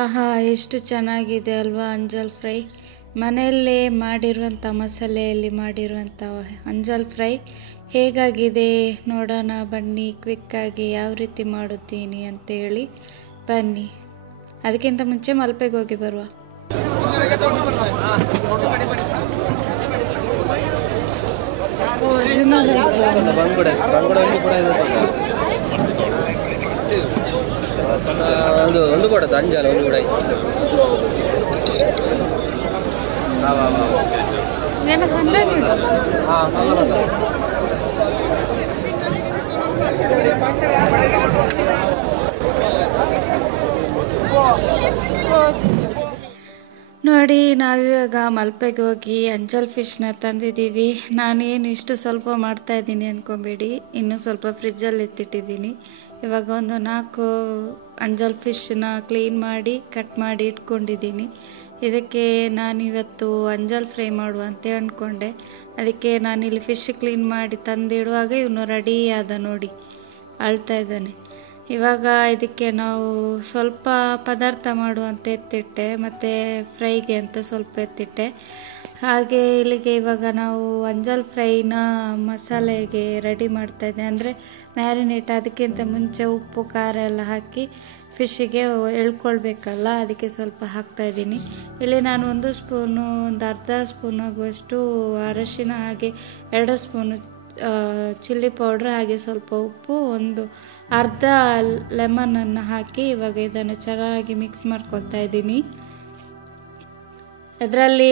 ಆಹಾ ಎಷ್ಟು ಚೆನ್ನಾಗಿದೆ ಅಲ್ವಾ ಅಂಜಲ್ ಫ್ರೈ. ಮನೆಯಲ್ಲೇ ಮಾಡಿರುವಂಥ ಮಸಾಲೆಯಲ್ಲಿ ಮಾಡಿರುವಂಥ ಅಂಜಲ್ ಫ್ರೈ ಹೇಗಾಗಿದೆ ನೋಡೋಣ ಬನ್ನಿ. ಕ್ವಿಕ್ಕಾಗಿ ಯಾವ ರೀತಿ ಮಾಡುತ್ತೀನಿ ಅಂತೇಳಿ ಬನ್ನಿ. ಅದಕ್ಕಿಂತ ಮುಂಚೆ ಮಲ್ಪೆಗೆ ಹೋಗಿ ಬರುವ. ಒಂದು ಕೊಡೋದು ಅಂಜಲ್ ಒಂದು ಕೂಡ ನೋಡಿ, ನಾವಿವಾಗ ಮಲ್ಪೆಗೆ ಹೋಗಿ ಅಂಜಲ್ ಫಿಶ್ನ ತಂದಿದ್ದೀವಿ. ನಾನೇನು ಇಷ್ಟು ಸ್ವಲ್ಪ ಮಾಡ್ತಾಯಿದ್ದೀನಿ ಅಂದ್ಕೊಬೇಡಿ, ಇನ್ನೂ ಸ್ವಲ್ಪ ಫ್ರಿಜ್ಜಲ್ಲಿ ಎತ್ತಿಟ್ಟಿದ್ದೀನಿ. ಇವಾಗ ಒಂದು 4 ಅಂಜಲ್ ಫಿಶ್ನ ಕ್ಲೀನ್ ಮಾಡಿ ಕಟ್ ಮಾಡಿ ಇಟ್ಕೊಂಡಿದ್ದೀನಿ. ಇದಕ್ಕೆ ನಾನಿವತ್ತು ಅಂಜಲ್ ಫ್ರೈ ಮಾಡುವ ಅಂತ ಅಂದ್ಕೊಂಡೆ. ಅದಕ್ಕೆ ನಾನಿಲ್ಲಿ ಫಿಶ್ ಕ್ಲೀನ್ ಮಾಡಿ ತಂದಿಡುವಾಗ ಇವನು ರೆಡಿ ಆದ ನೋಡಿ, ಅಳ್ತಾ ಇದ್ದಾನೆ. ಇವಾಗ ಇದಕ್ಕೆ ನಾವು ಸ್ವಲ್ಪ ಪದಾರ್ಥ ಮಾಡುವಂತ ಎತ್ತಿಟ್ಟೆ, ಮತ್ತು ಫ್ರೈಗೆ ಅಂತ ಸ್ವಲ್ಪ ಎತ್ತಿಟ್ಟೆ. ಹಾಗೆ ಇಲ್ಲಿಗೆ ಇವಾಗ ನಾವು ಅಂಜಲ್ ಫ್ರೈನ ಮಸಾಲೆಗೆ ರೆಡಿ ಮಾಡ್ತಾಯಿದ್ದೆ, ಅಂದರೆ ಮ್ಯಾರಿನೇಟ್. ಅದಕ್ಕಿಂತ ಮುಂಚೆ ಉಪ್ಪು ಖಾರ ಎಲ್ಲ ಹಾಕಿ ಫಿಶ್ಶಿಗೆ ಎಳ್ಕೊಳ್ಬೇಕಲ್ಲ, ಅದಕ್ಕೆ ಸ್ವಲ್ಪ ಹಾಕ್ತಾಯಿದ್ದೀನಿ. ಇಲ್ಲಿ ನಾನು 1 ಸ್ಪೂನು, ಒಂದು ಅರ್ಧ ಸ್ಪೂನ್ ಆಗುವಷ್ಟು ಅರಶಿನ, ಹಾಗೆ 2 ಸ್ಪೂನು ಚಿಲ್ಲಿ ಪೌಡ್ರ್, ಹಾಗೆ ಸ್ವಲ್ಪ ಉಪ್ಪು, ಒಂದು ಅರ್ಧ ಲೆಮನನ್ನು ಹಾಕಿ ಇವಾಗ ಇದನ್ನು ಚೆನ್ನಾಗಿ ಮಿಕ್ಸ್ ಮಾಡ್ಕೊಳ್ತಾ ಇದ್ದೀನಿ. ಅದರಲ್ಲಿ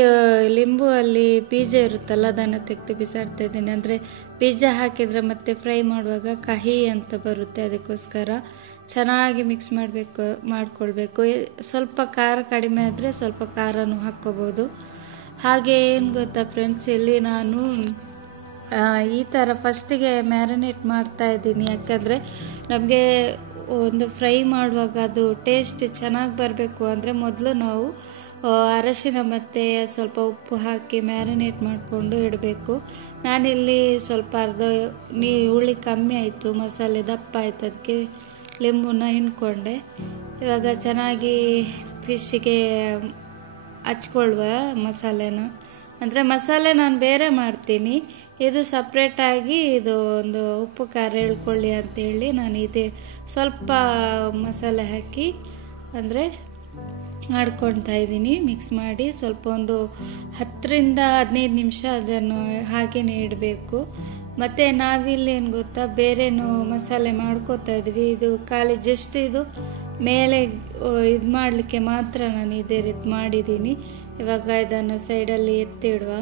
ಲಿಂಬು ಅಲ್ಲಿ ಬೀಜ ಇರುತ್ತಲ್ಲ, ಅದನ್ನು ತೆಗೆದು ಬಿಸಾಡ್ತಾ ಇದ್ದೀನಿ. ಅಂದರೆ ಬೀಜ ಹಾಕಿದರೆ ಮತ್ತೆ ಫ್ರೈ ಮಾಡುವಾಗ ಕಹಿ ಅಂತ ಬರುತ್ತೆ, ಅದಕ್ಕೋಸ್ಕರ ಚೆನ್ನಾಗಿ ಮಿಕ್ಸ್ ಮಾಡ್ಕೊಳ್ಬೇಕು. ಸ್ವಲ್ಪ ಖಾರ ಕಡಿಮೆ ಆದರೆ ಸ್ವಲ್ಪ ಖಾರನೂ ಹಾಕ್ಕೋಬೋದು. ಹಾಗೆ ಏನು ಗೊತ್ತಾ ಫ್ರೆಂಡ್ಸ್, ಇಲ್ಲಿ ನಾನು ಈ ಥರ ಫಸ್ಟಿಗೆ ಮ್ಯಾರಿನೇಟ್ ಮಾಡ್ತಾ ಇದ್ದೀನಿ. ಯಾಕಂದರೆ ನಮಗೆ ಒಂದು ಫ್ರೈ ಮಾಡುವಾಗ ಅದು ಟೇಸ್ಟ್ ಚೆನ್ನಾಗಿ ಬರಬೇಕು ಅಂದರೆ ಮೊದಲು ನಾವು ಅರಶಿನ ಮತ್ತು ಸ್ವಲ್ಪ ಉಪ್ಪು ಹಾಕಿ ಮ್ಯಾರಿನೇಟ್ ಮಾಡಿಕೊಂಡು ಇಡಬೇಕು. ನಾನಿಲ್ಲಿ ಸ್ವಲ್ಪ ಹುಳಿ ಕಮ್ಮಿ ಆಯಿತು, ಮಸಾಲೆ ದಪ್ಪ ಆಯಿತು, ಅದಕ್ಕೆ ಲಿಂಬುನ ಹಿಂಡ್ಕೊಂಡೆ. ಇವಾಗ ಚೆನ್ನಾಗಿ ಫಿಶ್ಶಿಗೆ ಹಚ್ಕೊಳ್ಳುವ ಮಸಾಲೆನ. ಅಂದರೆ ಮಸಾಲೆ ನಾನು ಬೇರೆ ಮಾಡ್ತೀನಿ, ಇದು ಸಪ್ರೇಟಾಗಿ ಇದು ಒಂದು ಉಪ್ಪು ಖಾರ ಹೇಳ್ಕೊಳ್ಳಿ ಅಂತೇಳಿ ನಾನು ಇದೇ ಸ್ವಲ್ಪ ಮಸಾಲೆ ಹಾಕಿ ಅಂದರೆ ಮಾಡ್ಕೊಳ್ತಾ ಇದ್ದೀನಿ. ಮಿಕ್ಸ್ ಮಾಡಿ ಸ್ವಲ್ಪ ಒಂದು 10 ರಿಂದ 15 ನಿಮಿಷ ಅದನ್ನು ಹಾಗೆಯೇ ಇಡಬೇಕು. ಮತ್ತು ನಾವಿಲ್ಲಿ ಏನು ಗೊತ್ತಾ, ಬೇರೆನೂ ಮಸಾಲೆ ಮಾಡ್ಕೋತಾ ಇದ್ವಿ. ಇದು ಖಾಲಿ ಜಸ್ಟ್ ಇದು ಮೇಲೆ ಇದು ಮಾಡಲಿಕ್ಕೆ ಮಾತ್ರ ನಾನು ಇದೇ ರೀತಿ ಮಾಡಿದ್ದೀನಿ. ಇವಾಗ ಇದನ್ನು ಸೈಡಲ್ಲಿ ಎತ್ತಿಡುವ.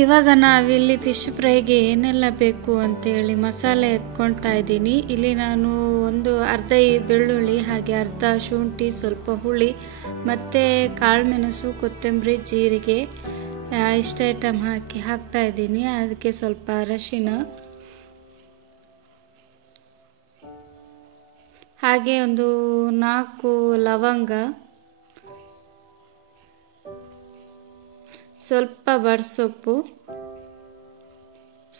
ಇವಾಗ ನಾವಿಲ್ಲಿ ಫಿಶ್ ಫ್ರೈಗೆ ಏನೆಲ್ಲ ಬೇಕು ಅಂತೇಳಿ ಮಸಾಲೆ ಎತ್ಕೊಳ್ತಾ ಇದ್ದೀನಿ. ಇಲ್ಲಿ ನಾನು ಒಂದು ಅರ್ಧ ಬೆಳ್ಳುಳ್ಳಿ, ಹಾಗೆ ಅರ್ಧ ಶುಂಠಿ, ಸ್ವಲ್ಪ ಹುಳಿ, ಮತ್ತು ಕಾಳುಮೆಣಸು, ಕೊತ್ತಂಬರಿ, ಜೀರಿಗೆ ಇಷ್ಟು ಐಟಮ್ ಹಾಕ್ತಾ ಇದ್ದೀನಿ. ಅದಕ್ಕೆ ಸ್ವಲ್ಪ ಅರಶಿನ, ಹಾಗೆ ಒಂದು 4 ಲವಂಗ, ಸ್ವಲ್ಪ ಬಡ್ಸೊಪ್ಪು,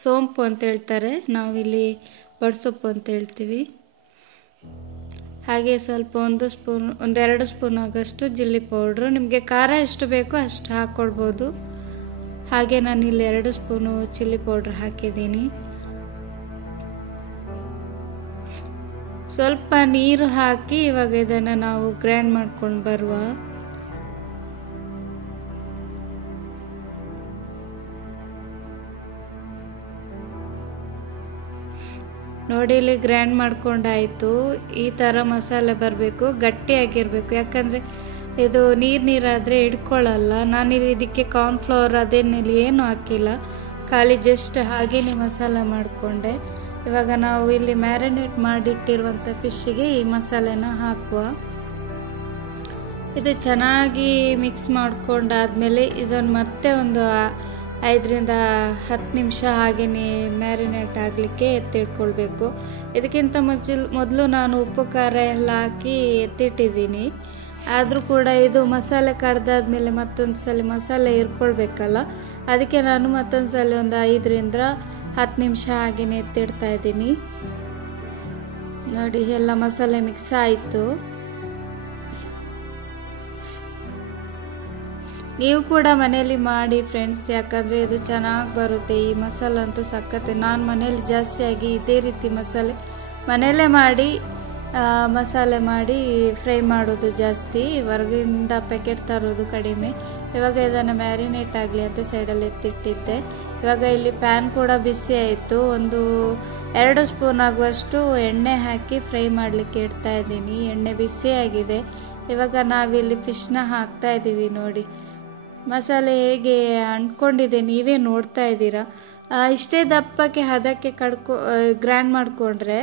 ಸೋಂಪು ಅಂತ ಹೇಳ್ತಾರೆ, ನಾವಿಲ್ಲಿ ಬಡ್ಸೊಪ್ಪು ಅಂತ ಹೇಳ್ತೀವಿ. ಹಾಗೆ ಸ್ವಲ್ಪ 1-2 ಸ್ಪೂನ್ ಆಗೋಷ್ಟು ಚಿಲ್ಲಿ ಪೌಡ್ರು. ನಿಮಗೆ ಖಾರ ಎಷ್ಟು ಬೇಕೋ ಅಷ್ಟು ಹಾಕ್ಕೊಳ್ಬೋದು. ಹಾಗೆ ನಾನಿಲ್ಲಿ 2 ಸ್ಪೂನು ಚಿಲ್ಲಿ ಪೌಡ್ರ್ ಹಾಕಿದ್ದೀನಿ. ಸ್ವಲ್ಪ ನೀರು ಹಾಕಿ ಇವಾಗ ಇದನ್ನು ನಾವು ಗ್ರೈಂಡ್ ಮಾಡ್ಕೊಂಡು ಬರುವ. ನೋಡಿ, ಇಲ್ಲಿ ಗ್ರೈಂಡ್ ಮಾಡ್ಕೊಂಡಾಯಿತು. ಈ ಥರ ಮಸಾಲೆ ಬರಬೇಕು, ಗಟ್ಟಿಯಾಗಿರಬೇಕು. ಯಾಕಂದರೆ ಇದು ನೀರಾದರೆ ಹಿಡ್ಕೊಳ್ಳಲ್ಲ. ನಾನಿಲ್ಲಿ ಇದಕ್ಕೆ ಕಾರ್ನ್ಫ್ಲವರ್ ಅದೇನಲ್ಲಿ ಏನೂ ಹಾಕಿಲ್ಲ, ಖಾಲಿ ಜಸ್ಟ್ ಹಾಗೇನೆ ಮಸಾಲೆ ಮಾಡಿಕೊಂಡೆ. ಇವಾಗ ನಾವು ಇಲ್ಲಿ ಮ್ಯಾರಿನೇಟ್ ಮಾಡಿಟ್ಟಿರುವಂಥ ಫಿಶ್ಶಿಗೆ ಈ ಮಸಾಲೆನ ಹಾಕುವ. ಇದು ಚೆನ್ನಾಗಿ ಮಿಕ್ಸ್ ಮಾಡ್ಕೊಂಡಾದಮೇಲೆ ಇದನ್ನು ಮತ್ತೆ ಒಂದು 5 ರಿಂದ 10 ನಿಮಿಷ ಹಾಗೆಯೇ ಮ್ಯಾರಿನೇಟ್ ಆಗಲಿಕ್ಕೆ ಎತ್ತಿಟ್ಕೊಳ್ಬೇಕು. ಇದಕ್ಕಿಂತ ಮೊದಲು ನಾನು ಉಪ್ಪು ಖಾರ ಎಲ್ಲ ಹಾಕಿ ಎತ್ತಿಟ್ಟಿದ್ದೀನಿ. ಆದರೂ ಕೂಡ ಇದು ಮಸಾಲೆ ಕಡ್ದಾದ್ಮೇಲೆ ಮತ್ತೊಂದು ಸಲ ಮಸಾಲೆ ಇರ್ಕೊಳ್ಬೇಕಲ್ಲ, ಅದಕ್ಕೆ ನಾನು ಮತ್ತೊಂದು ಸಲ ಒಂದು 5ರಿಂದ 10 ನಿಮಿಷ ಹಾಗೆಯೇ ಎತ್ತಿಡ್ತಾ ಇದ್ದೀನಿ. ನೋಡಿ ಎಲ್ಲ ಮಸಾಲೆ ಮಿಕ್ಸ್ ಆಯಿತು. ನೀವು ಕೂಡ ಮನೆಯಲ್ಲಿ ಮಾಡಿ ಫ್ರೆಂಡ್ಸ್, ಯಾಕಂದರೆ ಇದು ಚೆನ್ನಾಗಿ ಬರುತ್ತೆ. ಈ ಮಸಾಲೆ ಅಂತೂ ಸಕ್ಕತ್ತೆ. ನಾನು ಮನೇಲಿ ಜಾಸ್ತಿಯಾಗಿ ಇದೇ ರೀತಿ ಮನೆಯಲ್ಲೇ ಮಾಡಿ ಮಸಾಲೆ ಮಾಡಿ ಫ್ರೈ ಮಾಡೋದು ಜಾಸ್ತಿ, ಹೊರಗಿಂದ ಪ್ಯಾಕೆಟ್ ತರೋದು ಕಡಿಮೆ. ಇವಾಗ ಇದನ್ನು ಮ್ಯಾರಿನೇಟ್ ಆಗಲಿ ಅಂತ ಸೈಡಲ್ಲಿ ಎತ್ತಿಟ್ಟಿದ್ದೆ. ಇವಾಗ ಇಲ್ಲಿ ಪ್ಯಾನ್ ಕೂಡ ಬಿಸಿ ಆಯಿತು. ಒಂದು 2 ಸ್ಪೂನ್ ಆಗುವಷ್ಟು ಎಣ್ಣೆ ಹಾಕಿ ಫ್ರೈ ಮಾಡಲಿಕ್ಕೆ ಇಡ್ತಾ ಇದ್ದೀನಿ. ಎಣ್ಣೆ ಬಿಸಿ ಆಗಿದೆ. ಇವಾಗ ನಾವಿಲ್ಲಿ ಫಿಶ್ನ ಹಾಕ್ತಾ ಇದ್ದೀವಿ. ನೋಡಿ ಮಸಾಲೆ ಹೇಗೆ ಅಂಟ್ಕೊಂಡಿದೆ ನೀವೇ ನೋಡ್ತಾ ಇದ್ದೀರಾ. ಇಷ್ಟೇ ದಪ್ಪಕ್ಕೆ ಹದಕ್ಕೆ ಗ್ರ್ಯಾಂಡ್ ಮಾಡಿಕೊಂಡ್ರೆ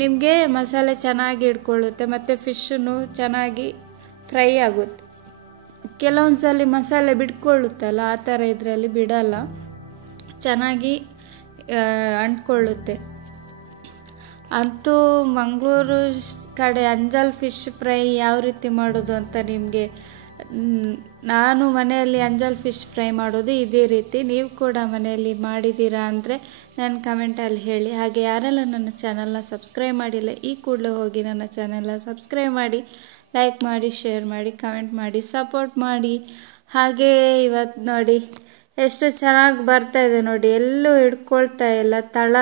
ನಿಮಗೆ ಮಸಾಲೆ ಚೆನ್ನಾಗಿ ಹಿಡ್ಕೊಳ್ಳುತ್ತೆ ಮತ್ತು ಫಿಶನ್ನು ಚೆನ್ನಾಗಿ ಫ್ರೈ ಆಗುತ್ತೆ. ಕೆಲವೊಂದು ಸಲ ಮಸಾಲೆ ಬಿಟ್ಕೊಳ್ಳುತ್ತಲ್ಲ, ಆ ಥರ ಇದರಲ್ಲಿ ಬಿಡಲ್ಲ, ಚೆನ್ನಾಗಿ ಅಂಟ್ಕೊಳ್ಳುತ್ತೆ. ಅಂತೂ ಮಂಗಳೂರು ಕಡೆ ಅಂಜಲ್ ಫಿಶ್ ಫ್ರೈ ಯಾವ ರೀತಿ ಮಾಡೋದು ಅಂತ ನಿಮಗೆ ನಾನು ಮನೆಯಲ್ಲಿ ಅಂಜಲ್ ಫಿಶ್ ಫ್ರೈ ಮಾಡೋದು ಇದೇ ರೀತಿ. ನೀವು ಕೂಡ ಮನೆಯಲ್ಲಿ ಮಾಡಿದ್ದೀರಾ ಅಂದರೆ ನನ್ನ ಕಮೆಂಟಲ್ಲಿ ಹೇಳಿ. ಹಾಗೆ ಯಾರೆಲ್ಲ ನನ್ನ ಚಾನಲ್ನ ಸಬ್ಸ್ಕ್ರೈಬ್ ಮಾಡಿಲ್ಲ, ಈ ಕೂಡಲೇ ಹೋಗಿ ನನ್ನ ಚಾನಲ್ನ ಸಬ್ಸ್ಕ್ರೈಬ್ ಮಾಡಿ, ಲೈಕ್ ಮಾಡಿ, ಶೇರ್ ಮಾಡಿ, ಕಮೆಂಟ್ ಮಾಡಿ, ಸಪೋರ್ಟ್ ಮಾಡಿ. ಹಾಗೆ ಇವತ್ತು ನೋಡಿ ಎಷ್ಟು ಚೆನ್ನಾಗಿ ಬರ್ತಾಯಿದೆ ನೋಡಿ. ಎಲ್ಲೂ ಹಿಡ್ಕೊಳ್ತಾ ಇಲ್ಲ, ತಳ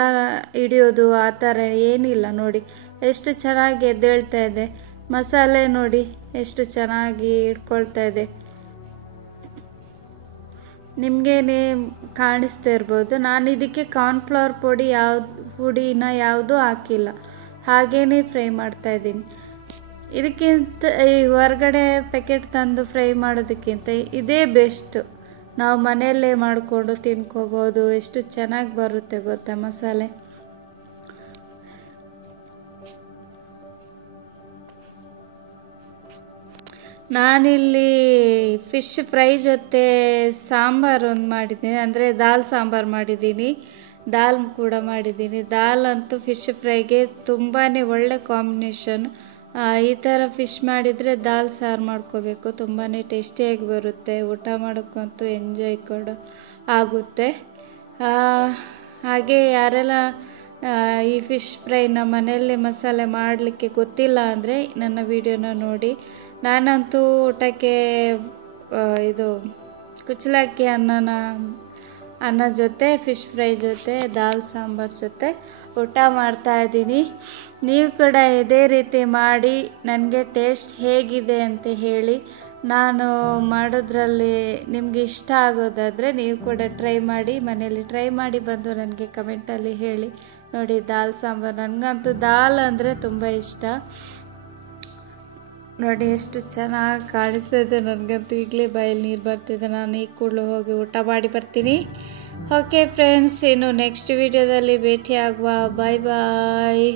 ಹಿಡಿಯೋದು ಆ ಥರ ಏನಿಲ್ಲ. ನೋಡಿ ಎಷ್ಟು ಚೆನ್ನಾಗಿ ಎದ್ದೇಳ್ತಾ ಇದೆ. ಮಸಾಲೆ ನೋಡಿ ಎಷ್ಟು ಚೆನ್ನಾಗಿ ಇಟ್ಕೊಳ್ತಾ ಇದೆ. ನಿಮಗೇನೆ ಕಾಣಿಸ್ತಾ ಇರ್ಬೋದು. ನಾನು ಇದಕ್ಕೆ ಕಾರ್ನ್ಫ್ಲವರ್ ಪುಡಿನ ಯಾವುದೂ ಹಾಕಿಲ್ಲ, ಹಾಗೇ ಫ್ರೈ ಮಾಡ್ತಾಯಿದ್ದೀನಿ. ಇದಕ್ಕಿಂತ ಈ ಹೊರಗಡೆ ಪ್ಯಾಕೆಟ್ ತಂದು ಫ್ರೈ ಮಾಡೋದಕ್ಕಿಂತ ಇದೇ ಬೆಸ್ಟು. ನಾವು ಮನೆಯಲ್ಲೇ ಮಾಡಿಕೊಂಡು ತಿನ್ಕೋಬೋದು. ಎಷ್ಟು ಚೆನ್ನಾಗಿ ಬರುತ್ತೆ ಗೊತ್ತಾ ಮಸಾಲೆ. ನಾನಿಲ್ಲಿ ಫಿಶ್ ಫ್ರೈ ಜೊತೆ ಸಾಂಬಾರು ಒಂದು ಮಾಡಿದ್ದೀನಿ, ಅಂದರೆ ದಾಲ್ ಸಾಂಬಾರು ಮಾಡಿದ್ದೀನಿ, ದಾಲ್ ಕೂಡ ಮಾಡಿದ್ದೀನಿ. ದಾಲ್ ಅಂತೂ ಫಿಶ್ ಫ್ರೈಗೆ ತುಂಬಾ ಒಳ್ಳೆ ಕಾಂಬಿನೇಷನ್. ಈ ಥರ ಫಿಶ್ ಮಾಡಿದರೆ ದಾಲ್ ಸಾರು ಮಾಡ್ಕೋಬೇಕು, ತುಂಬಾ ಟೇಸ್ಟಿಯಾಗಿ ಬರುತ್ತೆ. ಊಟ ಮಾಡೋಕ್ಕಂತೂ ಎಂಜಾಯ್ ಕೂಡ ಆಗುತ್ತೆ. ಹಾಗೆ ಯಾರೆಲ್ಲ ಈ ಫಿಶ್ ಫ್ರೈನ ಮನೆಯಲ್ಲೇ ಮಸಾಲೆ ಮಾಡಲಿಕ್ಕೆ ಗೊತ್ತಿಲ್ಲ ಅಂದರೆ ನನ್ನ ವಿಡಿಯೋನ ನೋಡಿ. ನಾನಂತೂ ಊಟಕ್ಕೆ ಇದು ಕುಚ್ಚಲಕ್ಕಿ ಅನ್ನ ಜೊತೆ ಫಿಶ್ ಫ್ರೈ ಜೊತೆ ದಾಲ್ ಸಾಂಬಾರು ಜೊತೆ ಊಟ ಮಾಡ್ತಾಯಿದ್ದೀನಿ. ನೀವು ಕೂಡ ಇದೇ ರೀತಿ ಮಾಡಿ ನನಗೆ ಟೇಸ್ಟ್ ಹೇಗಿದೆ ಅಂತ ಹೇಳಿ. ನಾನು ಮಾಡೋದ್ರಲ್ಲಿ ನಿಮಗೆ ಇಷ್ಟ ಆಗೋದಾದರೆ ನೀವು ಕೂಡ ಟ್ರೈ ಮಾಡಿ, ಮನೆಯಲ್ಲಿ ಟ್ರೈ ಮಾಡಿ ಬಂದು ನನಗೆ ಕಮೆಂಟಲ್ಲಿ ಹೇಳಿ. ನೋಡಿ ದಾಲ್ ಸಾಂಬಾರು, ನನಗಂತೂ ದಾಲ್ ಅಂದರೆ ತುಂಬ ಇಷ್ಟ. ನೋಡಿ ಎಷ್ಟು ಚೆನ್ನಾಗಿ ಕಾಣಿಸ್ತಿದೆ. ನನಗಂತೂ ಈಗಲೇ ಬಾಯಲ್ಲಿ ನೀರು ಬರ್ತಿದೆ. ನಾನು ಈ ಕೂಡಲೇ ಹೋಗಿ ಊಟ ಮಾಡಿ ಬರ್ತೀನಿ. ಓಕೆ ಫ್ರೆಂಡ್ಸ್, ಇನ್ನು ನೆಕ್ಸ್ಟ್ ವಿಡಿಯೋದಲ್ಲಿ ಭೇಟಿ ಆಗುವ. ಬಾಯ್ ಬಾಯ್.